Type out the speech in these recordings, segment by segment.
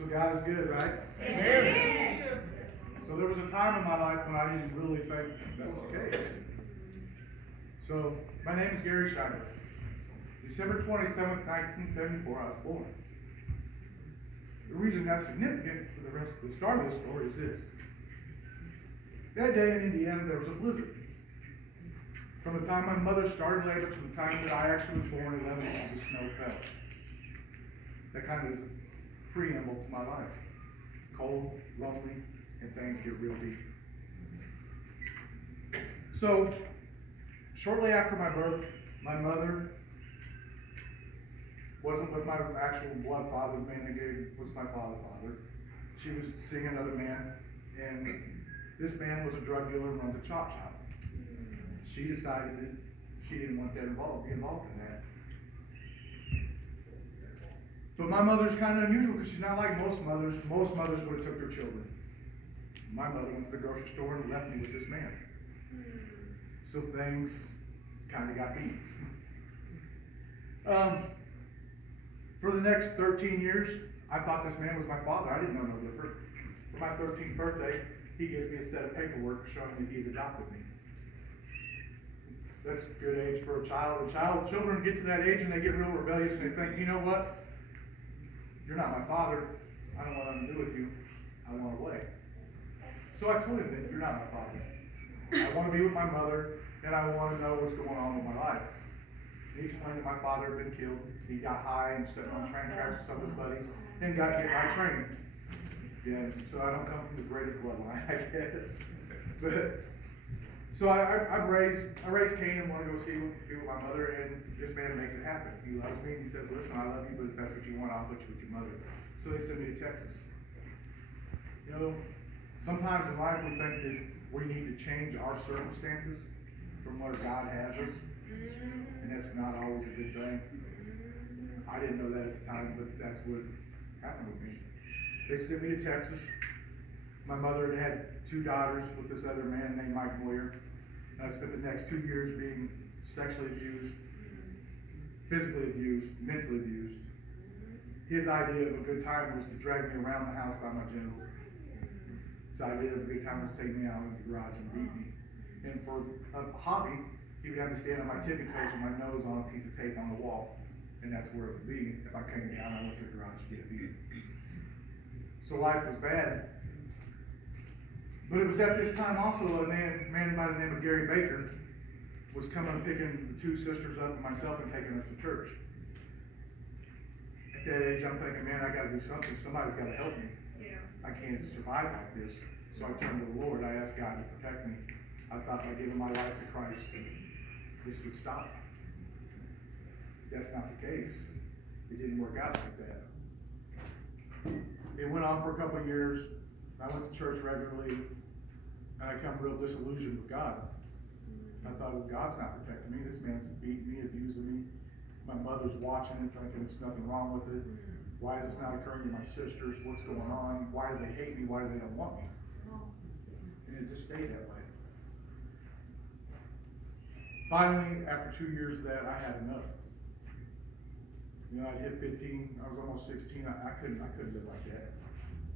So God is good, right? Amen. So there was a time in my life when I didn't really think that was the case. So my name is Gary Scheiber. December 27th, 1974, I was born. The reason that's significant for the rest of the start of the story is this. That day in Indiana, there was a blizzard. From the time my mother started labor to the time that I actually was born, 11 inches of snow fell. That kind of is a preamble to my life. Cold, lonely, and things get real deep. So, shortly after my birth, my mother wasn't with my actual blood father, the man that was my father. She was seeing another man, and this man was a drug dealer and runs a chop shop. She decided that she didn't want that be involved in that. But my mother's kind of unusual because she's not like most mothers. Most mothers would have took their children. My mother went to the grocery store and left me with this man. So things kind of got deep. For the next 13 years, I thought this man was my father. I didn't know no different. For my 13th birthday, he gives me a set of paperwork showing that he had adopted me. That's a good age for a child. Children get to that age and they get real rebellious and they think, you know what? You're not my father. I don't want nothing to do with you. I want away. So I told him that you're not my father. I want to be with my mother and I want to know what's going on with my life. He explained that my father had been killed. He got high and sitting on train tracks with some of his buddies and got hit by a train. Yeah, so I don't come from the greatest bloodline, I guess. But so I raised Cain and wanted to go be with my mother, and this man makes it happen. He loves me and he says, listen, I love you, but if that's what you want, I'll put you with your mother. So they send me to Texas. You know, sometimes in life we think that we need to change our circumstances from where God has us. And that's not always a good thing. I didn't know that at the time, but that's what happened with me. They sent me to Texas. My mother had 2 daughters with this other man named Mike Moyer. And I spent the next 2 years being sexually abused, physically abused, mentally abused. His idea of a good time was to drag me around the house by my genitals. His idea of a good time was to take me out in the garage and beat me. And for a hobby, he would have me stand on my tippy toes with my nose on a piece of tape on the wall. And that's where it would be. If I came down, I went to the garage to get beat. So life was bad. But it was at this time also a man by the name of Gary Baker was coming and picking the 2 sisters up and myself and taking us to church. At that age, I'm thinking, man, I got to do something. Somebody's got to help me. Yeah. I can't survive like this. So I turned to the Lord. I asked God to protect me. I thought by giving my life to Christ, this would stop. That's not the case. It didn't work out like that. It went on for a couple of years. I went to church regularly, and I became real disillusioned with God. I thought, well, God's not protecting me. This man's beating me, abusing me. My mother's watching it, thinking there's nothing wrong with it. Why is this not occurring to my sisters? What's going on? Why do they hate me? Why do they don't want me? And it just stayed that way. Finally, after 2 years of that, I had enough. You know, I hit 15, I was almost 16, I couldn't live like that.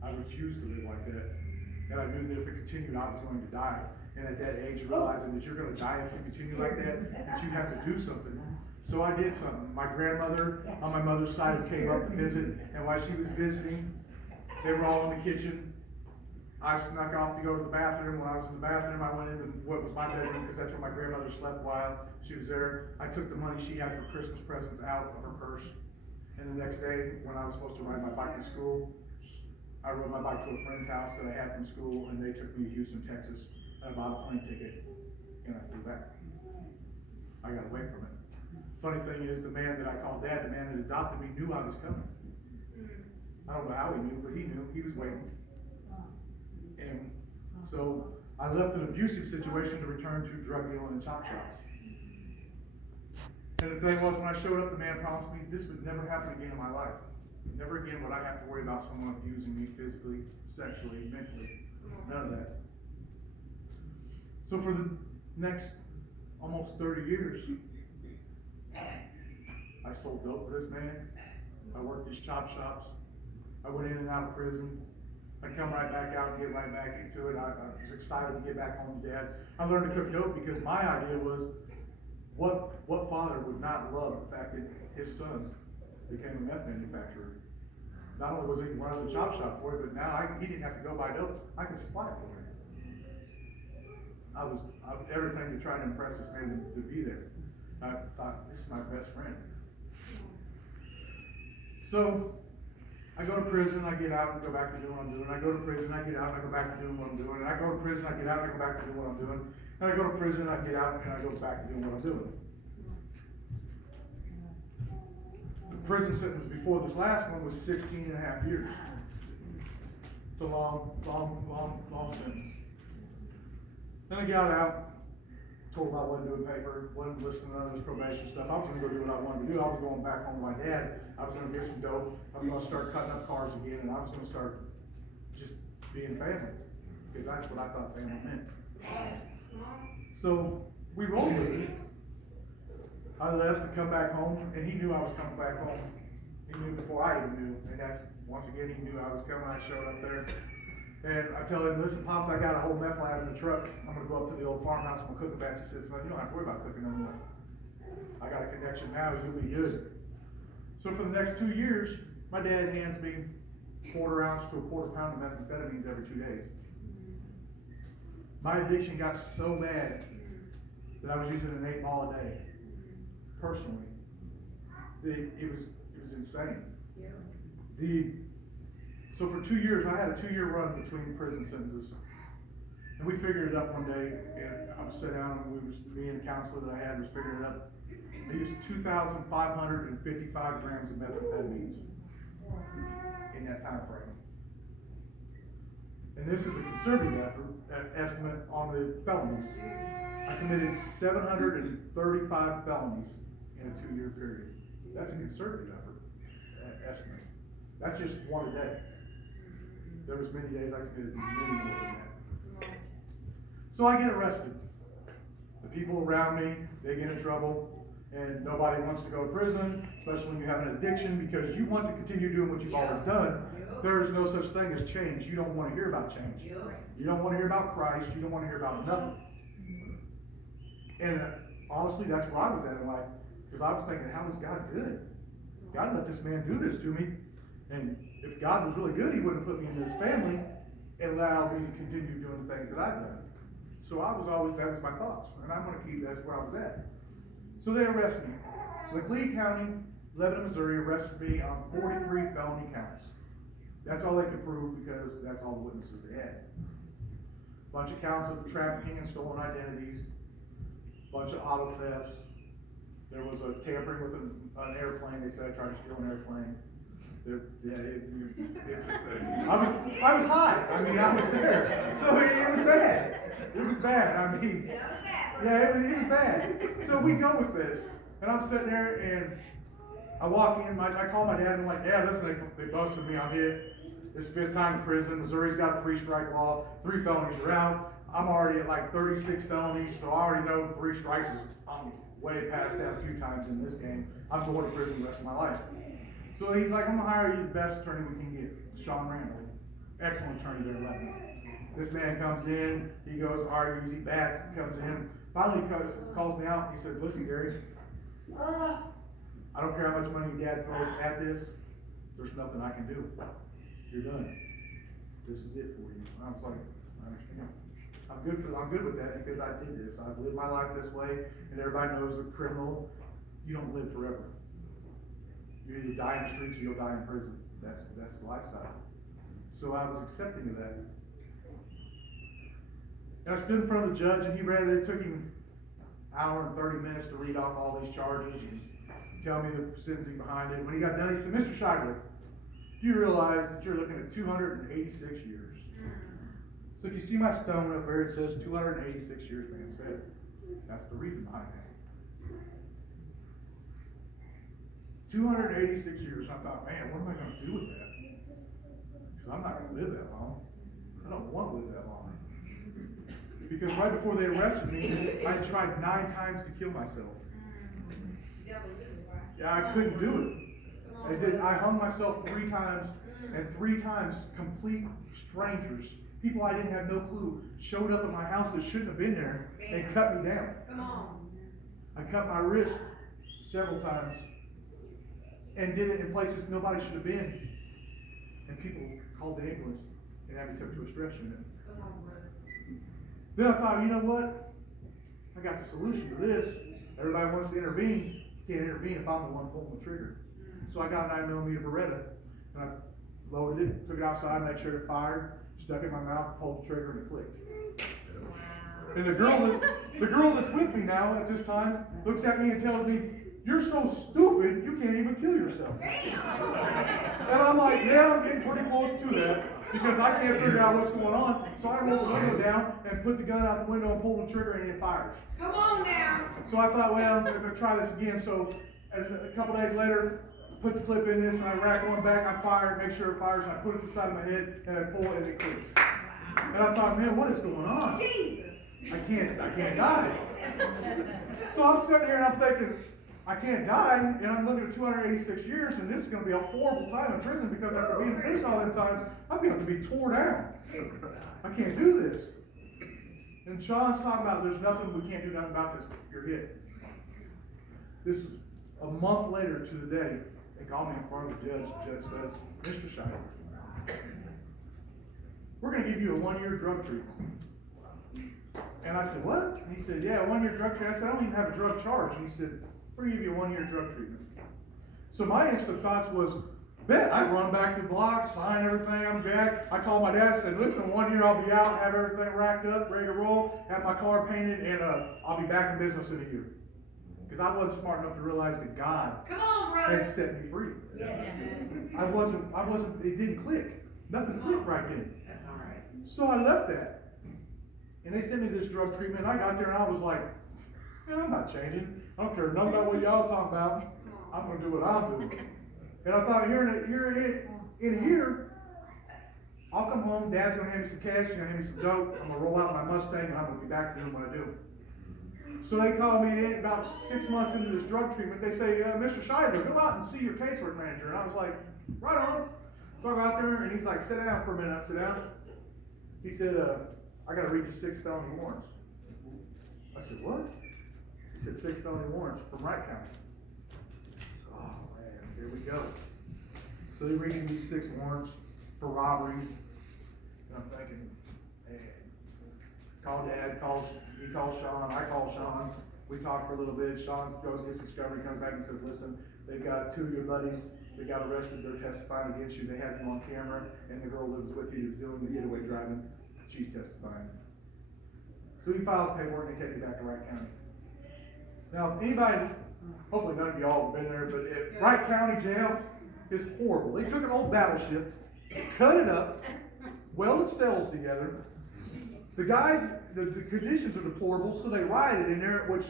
I refused to live like that. And I knew that if it continued, I was going to die. And at that age, realizing that you're going to die if you continue like that you have to do something. So I did something. My grandmother on my mother's side came up to visit, and while she was visiting, they were all in the kitchen. I snuck off to go to the bathroom. When I was in the bathroom, I went into what was my bedroom because that's where my grandmother slept while she was there. I took the money she had for Christmas presents out of her purse. And the next day, when I was supposed to ride my bike to school, I rode my bike to a friend's house that I had from school, and they took me to Houston, Texas. I bought a plane ticket, and I flew back. I got away from it. Funny thing is, the man that I called Dad, the man that adopted me, knew I was coming. I don't know how he knew, but he knew. He was waiting. And so I left an abusive situation to return to drug dealing and chop shops. And the thing was, when I showed up, the man promised me this would never happen again in my life. Never again would I have to worry about someone abusing me physically, sexually, mentally. None of that. So for the next almost 30 years, I sold dope for this man. I worked these chop shops. I went in and out of prison. I'd come right back out and get right back into it. I was excited to get back home to Dad. I learned to cook dope because my idea was, what father would not love the fact that his son became a meth manufacturer? Not only was he running the chop shop for it, but now he didn't have to go buy dope. I could supply it for him. I was everything to try to impress this man to be there. I thought, this is my best friend. So, I go to prison, I get out and go back to doing what I'm doing. I go to prison, I get out and I go back to doing what I'm doing. And I go to prison, I get out and I go back to doing what I'm doing. And I go to prison, I get out and I go back to doing what I'm doing. The prison sentence before this last one was 16 and a half years. It's a long sentence. Then I got out, told him I wasn't doing paper, wasn't listening to this probation stuff. I was going to go do what I wanted to do. I was going back home with my dad. I was going to get some dope. I was going to start cutting up cars again, and I was going to start just being family, because that's what I thought family meant. So we rolled with it. I left to come back home, and he knew I was coming back home. He knew before I even knew, and that's, once again, he knew I was coming. I showed up there. And I tell him, listen, Pops, I got a whole meth lab in the truck. I'm going to go up to the old farmhouse. I'm going to cook a batch. He says, son, you don't have to worry about cooking no more. I got a connection now. You'll be good. So for the next 2 years, my dad hands me quarter ounce to a quarter pound of methamphetamines every 2 days. My addiction got so bad that I was using an 8 ball a day, personally. It was insane. So for 2 years, I had a 2-year run between prison sentences. And we figured it up one day, and I was sitting down, and me and the counselor that I had was figuring it up. They used 2,555 grams of methamphetamines in that time frame. And this is a conservative estimate on the felonies. I committed 735 felonies in a 2-year period. That's a conservative estimate. That's just one a day. There was many days I committed many more than that. So I get arrested. The people around me, they get in trouble, and nobody wants to go to prison, especially when you have an addiction, because you want to continue doing what you've always done. There is no such thing as change. You don't want to hear about change. You don't want to hear about Christ. You don't want to hear about nothing. And honestly, that's where I was at in life, because I was thinking, how is God good? God let this man do this to me. And if God was really good, he wouldn't put me in this family and allow me to continue doing the things that I've done. So that was my thoughts. And I'm going to keep, that's where I was at. So they arrest me. Laclede County, Lebanon, Missouri arrested me on 43 felony counts. That's all they could prove because that's all the witnesses they had. Bunch of counts of trafficking and stolen identities. Bunch of auto thefts. There was a tampering with an airplane. They said I tried to steal an airplane. I was high. I mean, I was there. So it was bad. It was bad. I mean, yeah, it was bad. So we go with this. And I'm sitting there and I walk in. I call my dad and I'm like, Dad, listen, they busted me. I'm hit. It's 5th time in prison. Missouri's got a 3-strike law. 3 felonies are out. I'm already at like 36 felonies. So I already know 3 strikes is, I'm way past that a few times in this game. I'm going to prison the rest of my life. So he's like, I'm going to hire you the best attorney we can get, Sean Randall. Excellent attorney there in Lebanon. This man comes in, he goes, argues, he bats, comes in. Finally, he calls me out, he says, listen, Gary, I don't care how much money your dad throws at this, there's nothing I can do. You're done. This is it for you. And I was like, I understand. I'm good with that because I did this. I've lived my life this way, and everybody knows a criminal, you don't live forever. You either die in the streets or you'll die in prison. That's the lifestyle. So I was accepting of that. And I stood in front of the judge and he read it. It took him an hour and 30 minutes to read off all these charges and tell me the sentencing behind it. When he got done, he said, Mr. Scheidler, do you realize that you're looking at 286 years? So if you see my stone up there, it says 286 years, man said. That's the reason behind it. 286 years. I thought, man, what am I going to do with that? Because I'm not going to live that long. I don't want to live that long. Because right before they arrested me, I tried 9 times to kill myself. Yeah, I couldn't do it. I hung myself 3 times And 3 times, complete strangers, people I didn't have no clue, showed up at my house that shouldn't have been there and cut me down. Come on. I cut my wrist several times and did it in places nobody should have been. And people called the ambulance and had me took to a stretcher unit. Come on, brother. Then I thought, you know what? I got the solution to this. Everybody wants to intervene. Can't intervene if I'm the one pulling the trigger. So I got a 9mm Beretta and I loaded it, took it outside, made sure it fired, stuck it in my mouth, pulled the trigger, and it clicked. And the girl that's with me now at this time looks at me and tells me, "You're so stupid, you can't even kill yourself." And I'm like, yeah, I'm getting pretty close to that because I can't figure out what's going on. So I roll the window down and put the gun out the window and pull the trigger and it fires. Come on now. So I thought, well, I'm going to try this again. So a couple days later, put the clip in this and I rack one back, I fire it, make sure it fires, and I put it to the side of my head and I pull it and it clicks. And I thought, man, what is going on? Jesus. I can't die. So I'm sitting there and I'm thinking, I can't die, and I'm looking at 286 years, and this is going to be a horrible time in prison because after being in prison all them times, I'm going to have to be tore down. I can't do this. And Sean's talking about there's nothing, we can't do nothing about this. You're hit. This is a month later to the day. They call me in front of the judge. The judge says, "Mr. Scheider, we're going to give you a 1-year drug treatment." And I said, "What?" And he said, "Yeah, a 1-year drug treatment." I said, "I don't even have a drug charge." And he said, "We're going to give you a 1-year drug treatment." So my instant thoughts was, bet. I run back to the block, sign everything, I'm back. I called my dad, said, "Listen, 1 year I'll be out, have everything racked up, ready to roll, have my car painted, and I'll be back in business in a year." Because I wasn't smart enough to realize that God Come on, brother. had set me free. Yes. I wasn't, it didn't click. Nothing clicked right then. That's all right. So I left that. And they sent me this drug treatment, and I got there and I was like, man, I'm not changing. I don't care nothing about what y'all talking about. I'm going to do what I'm doing. And I thought, here in a year, I'll come home, Dad's going to hand me some cash, he's going to hand me some dope, I'm going to roll out my Mustang, and I'm going to be back doing what I do. So they called me about 6 months into this drug treatment. They say, "Mr. Scheider, go out and see your casework manager." And I was like, right on. So I go out there, and he's like, "Sit down for a minute." I sit down. He said, "I got to read you 6 felony warrants." I said, "What?" He said, 6 felony warrants from Wright County. I said, "Oh man, here we go." So they're reading these 6 warrants for robberies. And I'm thinking, man, call Dad, he calls Sean, I call Sean. We talk for a little bit. Sean goes, gets discovery, comes back and says, "Listen, they got 2 of your buddies. They got arrested. They're testifying against you. They had you on camera, and the girl that was with you was doing the getaway driving. She's testifying." So he files paperwork and they take it back to Wright County. Now, if anybody, hopefully none of y'all have been there, but if Wright County Jail is horrible. They took an old battleship, cut it up, welded cells together. The guys, the conditions are deplorable, so they rioted in there, which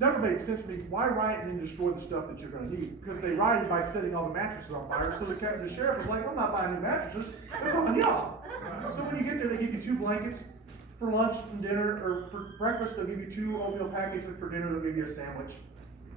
never made sense to me. Why riot and then destroy the stuff that you're going to need? Because they rioted by setting all the mattresses on fire. So the sheriff was like, "I'm not buying new mattresses. That's on y'all." So when you get there, they give you 2 blankets for lunch and dinner, or for breakfast they'll give you 2 oatmeal packets, and for dinner they'll give you a sandwich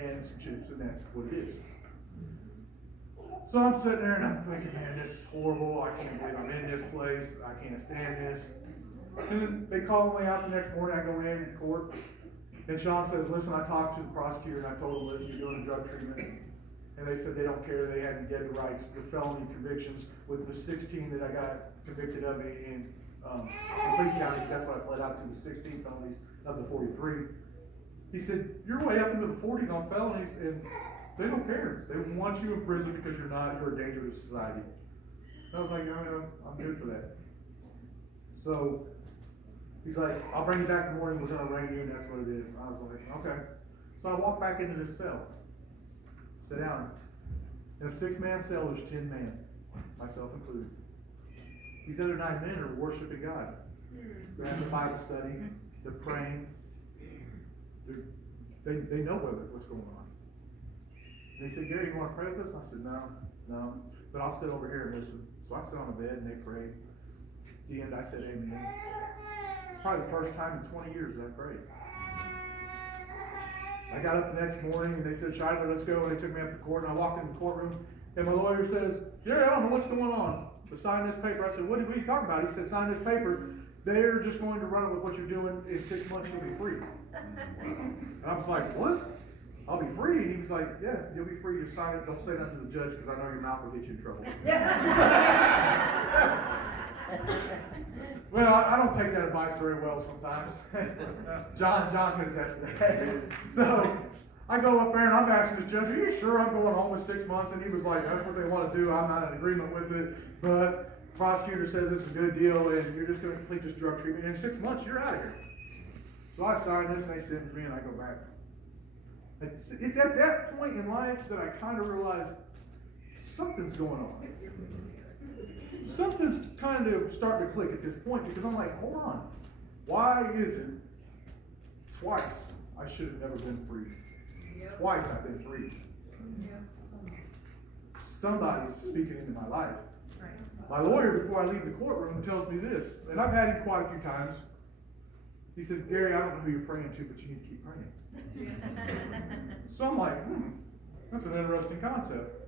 and some chips, and that's what it is. So I'm sitting there and I'm thinking, man, this is horrible. I can't believe I'm in this place. I can't stand this. And then they call me out the next morning. I go in court, and Sean says, "Listen, I talked to the prosecutor and I told him that you're doing a drug treatment." And they said they don't care. They had me dead to rights. The felony convictions with the 16 that I got convicted of in complete county, because that's what I pled out to, was 16 felonies of the 43. He said, "You're way up into the 40s on felonies, and they don't care. They want you in prison because you're a danger to society." And I was like, I'm good for that. So he's like, "I'll bring you back in the morning. We're going to arraign you," and that's what it is. And I was like, okay. So I walk back into this cell, sit down. In a 6-man cell, there's 10 men, myself included. These other 9 men are worshiping God. They're having a Bible study. They're praying. They know what's going on. And they said, "Gary, you want to pray with us?" I said, no, but I'll sit over here and listen. So I sit on the bed and they prayed. At the end, I said, "Amen." It's probably the first time in 20 years that I prayed. I got up the next morning and they said, "Scheider, let's go." And they took me up to court, and I walked in the courtroom, and my lawyer says, Gary, I don't know what's going on, but sign this paper. I said, what are you talking about? He said, sign this paper. They're just going to run it with what you're doing. In 6 months, you'll be free. And I was like, what? I'll be free? And he was like, yeah, you'll be free. Just sign it. Don't say nothing to the judge because I know your mouth will get you in trouble. Well, I don't take that advice very well sometimes. John can attest to that. So I go up there and I'm asking the judge, are you sure I'm going home with 6 months? And he was like, that's what they want to do. I'm not in agreement with it. But the prosecutor says it's a good deal and you're just going to complete this drug treatment. In 6 months, you're out of here. So I sign this and they sentence me and I go back. It's at that point in life that I kind of realize something's going on. Something's kind of starting to click at this point because I'm like, hold on. Why is it twice I should have never been free? Yep. Twice I've been free. Yep. Somebody's speaking into my life. Right. My lawyer, before I leave the courtroom, tells me this, and I've had him quite a few times. He says, Gary, I don't know who you're praying to, but you need to keep praying. So I'm like, that's an interesting concept.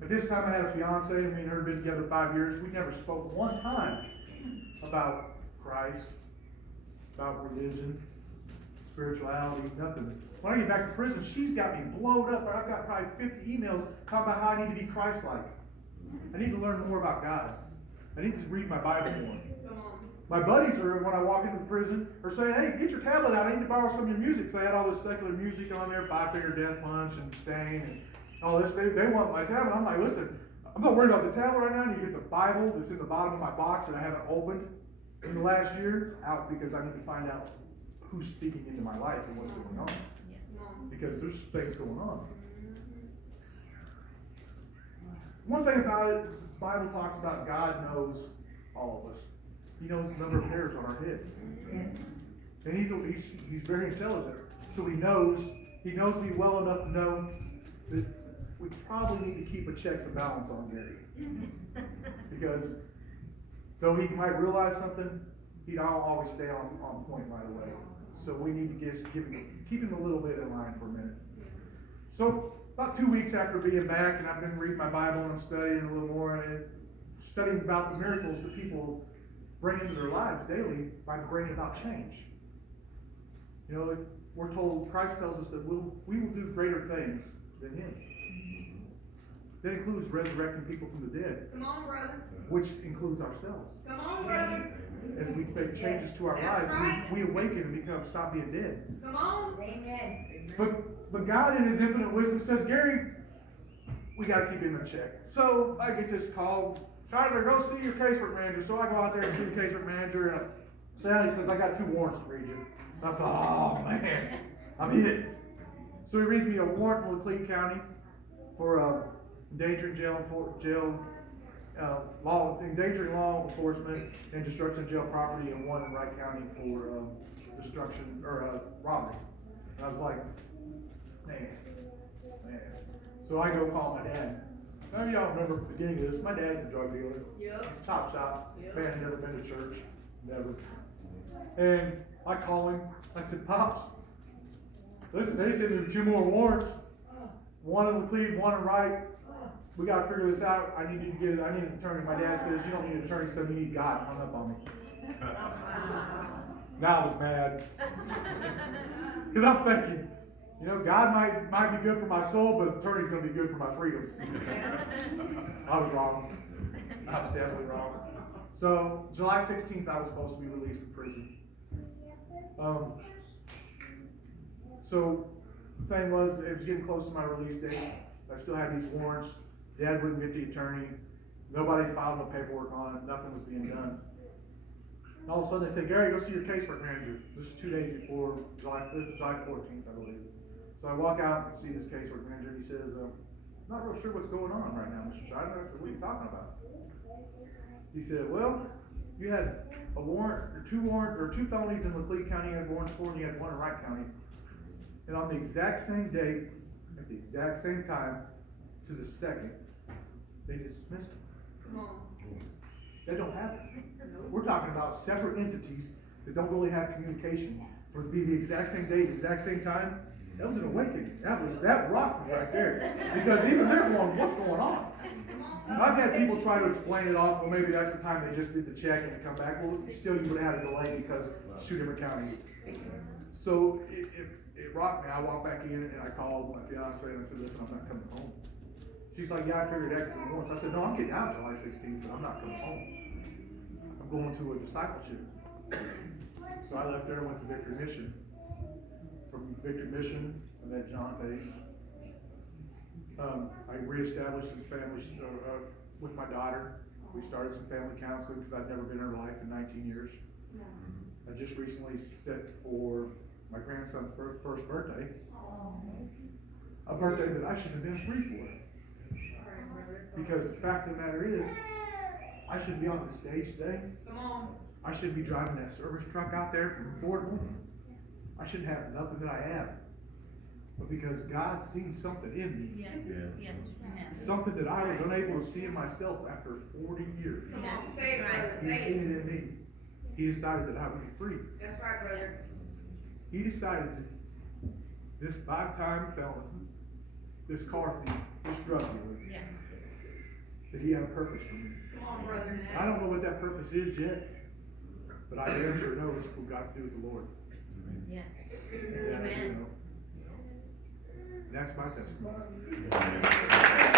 At this time, I had a fiance, and me and her had been together 5 years. We never spoke one time about Christ, about religion, spirituality, nothing. When I get back to prison, she's got me blowed up. I've got probably 50 emails talking about how I need to be Christ-like. I need to learn more about God. I need to read my Bible more. Come on. My buddies are, when I walk into the prison, are saying, hey, get your tablet out. I need to borrow some of your music. So they had all this secular music on there, Five Finger Death Punch and Stain and all this. They want my tablet. I'm like, listen, I'm not worried about the tablet right now. I need to get the Bible that's in the bottom of my box that I haven't opened in the last year out because I need to find out who's speaking into my life and what's going on. Come on. Because there's things going on. One thing about it, the Bible talks about God knows all of us. He knows the number of hairs on our head. And he's very intelligent. So he knows me well enough to know that we probably need to keep a checks and balance on Gary. Because though he might realize something, he don't always stay on point right away. So we need to keep him a little bit in line for a minute. So about 2 weeks after being back, and I've been reading my Bible and I'm studying a little more and studying about the miracles that people bring into their lives daily by bringing about change. You know, we're told, Christ tells us that we will do greater things than him. That includes resurrecting people from the dead. Come on, brother. Which includes ourselves. Come on, brother. As we make changes to our That's lives, right. we awaken and stop being dead. Come on. Amen. But God in his infinite wisdom says, Gary, we got to keep him in check. So I get this call, Tyler, go see your casework manager. So I go out there and see the casework manager, and Sally says, I got 2 warrants to read you. And I thought, oh man, I'm hit. So he reads me a warrant in Laclede County for endangering endangering law enforcement and destruction of jail property, and one in Wright County for destruction or robbery. And I was like, man. So I go call my dad. None of y'all remember at the beginning of this, my dad's a drug dealer. Yep. He's a top shop. Yep. Man, never been to church. Never. And I call him. I said, Pops, listen, they sent me 2 more warrants. One in Laclede, one in Wright. We got to figure this out. I need an attorney. My dad says, you don't need an attorney, so you need God. Hung up on me. Now I was mad. Because I'm thinking, you know, God might be good for my soul, but the attorney's going to be good for my freedom. I was wrong. I was definitely wrong. So, July 16th, I was supposed to be released from prison. So, the thing was, it was getting close to my release date. I still had these warrants. Dad wouldn't get the attorney. Nobody had filed no paperwork on it. Nothing was being done. And all of a sudden they say, Gary, go see your casework manager. This is 2 days before July 14th, I believe. So I walk out and see this casework manager, and he says, I'm not real sure what's going on right now, Mr. Scheider. I said, what are you talking about? He said, well, you had a warrant, or 2 felonies in Laclede County you had warrants for, and you had 1 in Wright County. And on the exact same date, at the exact same time, to the second, they dismissed him. Come on. That don't happen. We're talking about separate entities that don't really have communication. For it to be the exact same date, exact same time, that was an awakening. That rocked me right there. Because even they're going, what's going on? I've had people try to explain it off, well, maybe that's the time they just did the check and it come back, well, still you would have had a delay because it's two different counties. So it rocked me, I walked back in and I called my fiance and I said, listen, I'm not coming home. She's like, yeah, I figured X and once. I said, no, I'm getting out July 16th, but I'm not coming home. I'm going to a discipleship. So I left there and went to Victory Mission. From Victory Mission, I met John Pace. I reestablished some families with my daughter. We started some family counseling because I'd never been in her life in 19 years. I just recently set for my grandson's first birthday. A birthday that I should have been free for. Because the fact of the matter is, I shouldn't be on the stage today. Come on. I shouldn't be driving that service truck out there from Fort. I shouldn't have nothing that I have. But because God seen something in me. Yes, yes, yes. Something that I was unable to see in myself after 40 years. Come on, say it, brother, He say seen it. it in me. He decided that I would be free. That's right, brother. He decided that this 5-time felon, this car thief, this drug dealer, Yes. that he had a purpose for me. Come on, brother. I don't know what that purpose is yet, but I damn sure know it's what got to do with the Lord. Yes. And, Amen. That's my testimony.